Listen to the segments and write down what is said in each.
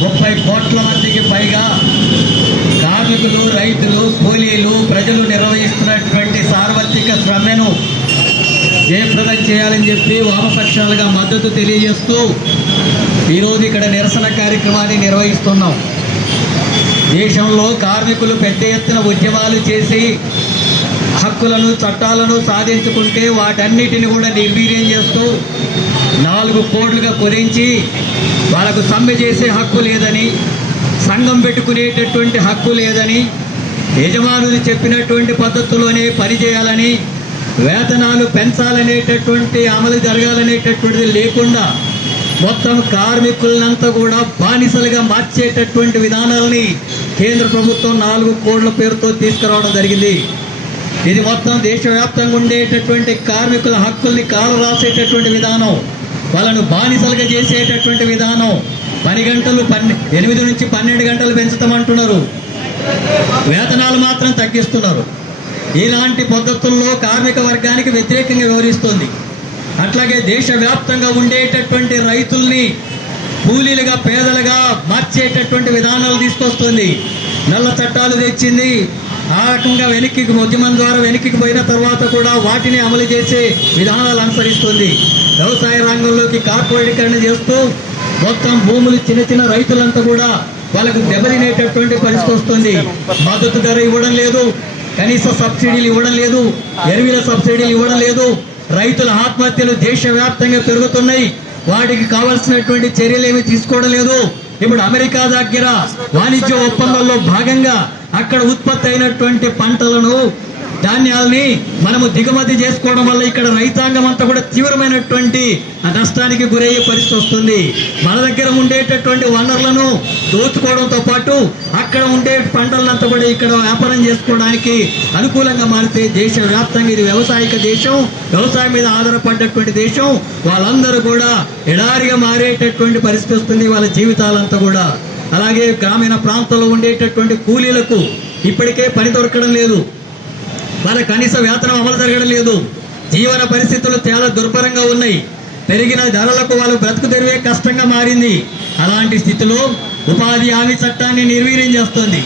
30 కోట్ల మందికి పైగా కార్మికులు, రైతులు, కూలీలు, ప్రజలు నిర్వహిస్తున్నటువంటి సార్వత్రిక సమ్మెను జయప్రదం చేయాలని చెప్పి వామపక్షాలుగా మద్దతు తెలియజేస్తూ ఈరోజు ఇక్కడ నిరసన కార్యక్రమాన్ని నిర్వహిస్తున్నాం. దేశంలో కార్మికులు పెద్ద ఎత్తున ఉద్యమాలు చేసి హక్కులను, చట్టాలను సాధించుకుంటే వాటన్నిటిని కూడా నిర్వీర్యం చేస్తూ 4 కోట్లుగా కుదించి వాళ్ళకు సమ్మె చేసే హక్కు లేదని, సంఘం పెట్టుకునేటటువంటి హక్కు లేదని, యజమానులు చెప్పినటువంటి పద్ధతిలోనే పనిచేయాలని, వేతనాలు పెంచాలనేటటువంటి అమలు జరగాలనేటటువంటిది లేకుండా మొత్తం కార్మికులంతా కూడా బానిసలుగా మార్చేటటువంటి విధానాలని కేంద్ర ప్రభుత్వం 4 కోట్ల పేరుతో తీసుకురావడం జరిగింది. ఇది మొత్తం దేశవ్యాప్తంగా ఉండేటటువంటి కార్మికుల హక్కుల్ని కాలు రాసేటటువంటి విధానం, వాళ్ళను బానిసలుగా చేసేటటువంటి విధానం. పని గంటలు 8 నుంచి 12 గంటలు పెంచుతామంటున్నారు, వేతనాలు మాత్రం తగ్గిస్తున్నారు. ఇలాంటి పద్ధతుల్లో కార్మిక వర్గానికి వ్యతిరేకంగా వ్యవహరిస్తుంది. అట్లాగే దేశవ్యాప్తంగా ఉండేటటువంటి రైతుల్ని కూలీలుగా, పేదలుగా మార్చేటటువంటి విధానాలు తీసుకొస్తుంది. నల్ల చట్టాలు తెచ్చింది. ఆ రకంగా ఉద్యమం ద్వారా వెనక్కి పోయిన తర్వాత కూడా వాటిని అమలు చేసే విధానాలు అనుసరిస్తుంది. వ్యవసాయ రంగంలోకి కార్పొరేటీకరణ చేస్తూ మొత్తం భూములు చిన్న రైతులంతా కూడా వాళ్ళకు దెబ్బతినేటటువంటి పరిస్థితి వస్తుంది. మద్దతు ధర ఇవ్వడం లేదు, కనీస సబ్సిడీలు ఇవ్వడం లేదు, ఎరువుల సబ్సిడీలు ఇవ్వడం లేదు. రైతుల ఆత్మహత్యలు దేశవ్యాప్తంగా పెరుగుతున్నాయి. వాటికి కావాల్సినటువంటి చర్యలు ఏమీ తీసుకోవడం లేదు. ఇప్పుడు అమెరికా దగ్గర వాణిజ్య ఒప్పందంలో భాగంగా అక్కడ ఉత్పత్తి అయినటువంటి పంటలను, ధాన్యాలని మనము దిగుమతి చేసుకోవడం వల్ల ఇక్కడ రైతాంగం అంతా కూడా తీవ్రమైనటువంటి నష్టానికి గురయ్యే పరిస్థితి వస్తుంది. మన దగ్గర ఉండేటటువంటి వనరులను దోచుకోవడంతో పాటు అక్కడ ఉండే పంటలంతా కూడా ఇక్కడ వ్యాపారం చేసుకోవడానికి అనుకూలంగా మారితే దేశవ్యాప్తంగా ఇది వ్యవసాయక దేశం, వ్యవసాయం మీద ఆధారపడ్డటువంటి దేశం, వాళ్ళందరూ కూడా ఎడారిగా మారేటటువంటి పరిస్థితి వస్తుంది వాళ్ళ జీవితాలంతా కూడా. అలాగే గ్రామీణ ప్రాంతాల్లో ఉండేటటువంటి కూలీలకు ఇప్పటికే పని దొరకడం లేదు, వాళ్ళ కనీస వేతనం అమలు జరగడం లేదు, జీవన పరిస్థితులు చాలా దుర్భరంగా ఉన్నాయి, పెరిగిన ధరలకు వాళ్ళు బ్రతుకు తెరివే కష్టంగా మారింది. అలాంటి స్థితిలో ఉపాధి హామీ చట్టాన్ని నిర్వీర్యం చేస్తుంది.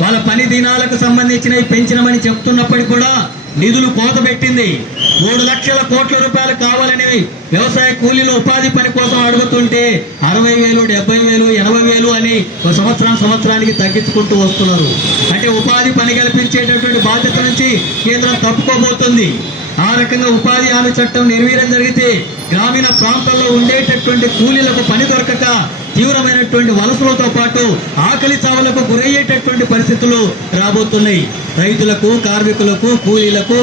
వాళ్ళ పని దినాలకు సంబంధించినవి పెంచినమని చెప్తున్నప్పటికీ కూడా నిధులు కోత పెట్టింది. 3 లక్షల కోట్ల రూపాయలు కావాలని వ్యవసాయ కూలీలు ఉపాధి పని కోసం అడుగుతుంటే 60,000, 70,000, 80,000 అని సంవత్సరానికి తగ్గించుకుంటూ వస్తున్నారు. అంటే ఉపాధి పని కల్పించేటటువంటి బాధ్యత నుంచి కేంద్రం తప్పుకోబోతుంది. ఆ రకంగా ఉపాధి హామీ చట్టం నిర్వీర్యం జరిగితే గ్రామీణ ప్రాంతాల్లో ఉండేటటువంటి కూలీలకు పని దొరకక తీవ్రమైనటువంటి వలసలతో పాటు ఆకలి చావులకు గురయ్యేటటువంటి పరిస్థితులు రాబోతున్నాయి. రైతులకు, కార్మికులకు, కూలీలకు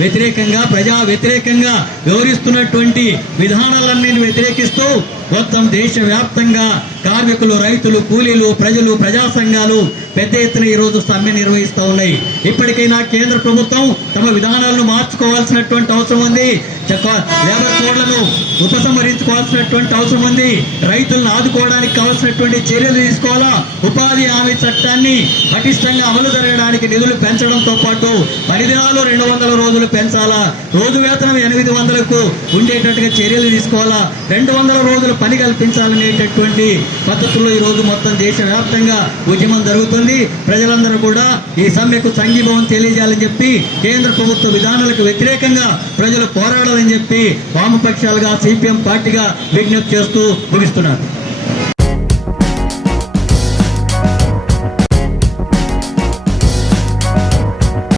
వ్యతిరేకంగా, ప్రజా వ్యతిరేకంగా వ్యవహరిస్తున్నటువంటి విధానాలన్నీ వ్యతిరేకిస్తూ మొత్తం దేశవ్యాప్తంగా కార్మికులు, రైతులు, కూలీలు, ప్రజలు, ప్రజా సంఘాలు పెద్ద ఎత్తున ఈరోజు సమ్మె నిర్వహిస్తూ ఉన్నాయి. ఇప్పటికైనా కేంద్ర ప్రభుత్వం తమ విధానాలను మార్చుకోవాల్సినటువంటి అవసరం ఉంది. లేబర్ కోడ్లను ఉపసంహరించుకోవాల్సినటువంటి అవసరం ఉంది. రైతులను ఆదుకోవడానికి కావాల్సినటువంటి చర్యలు తీసుకోవాలా. ఉపాధి హామీ చట్టాన్ని పటిష్టంగా అమలు జరగడానికి నిధులు పెంచడంతో పాటు 10 దినాలు 200 రోజులు పెంచాలా. రోజు వేతనం 800కు ఉండేటట్టుగా చర్యలు తీసుకోవాలా. 200 రోజులు పని కల్పించాలనేటటువంటి పద్ధతుల్లో ఈరోజు మొత్తం దేశవ్యాప్తంగా ఉద్యమం జరుగుతుంది. ప్రజలందరూ కూడా ఈ సమ్మెకు సంఘీభావం తెలియజేయాలని చెప్పి, కేంద్ర ప్రభుత్వ విధానాలకు వ్యతిరేకంగా ప్రజలు పోరాడాలని చెప్పి వామపక్షాలుగా, సిపిఎం పార్టీగా విజ్ఞప్తి చేస్తూ ముగిస్తున్నారు.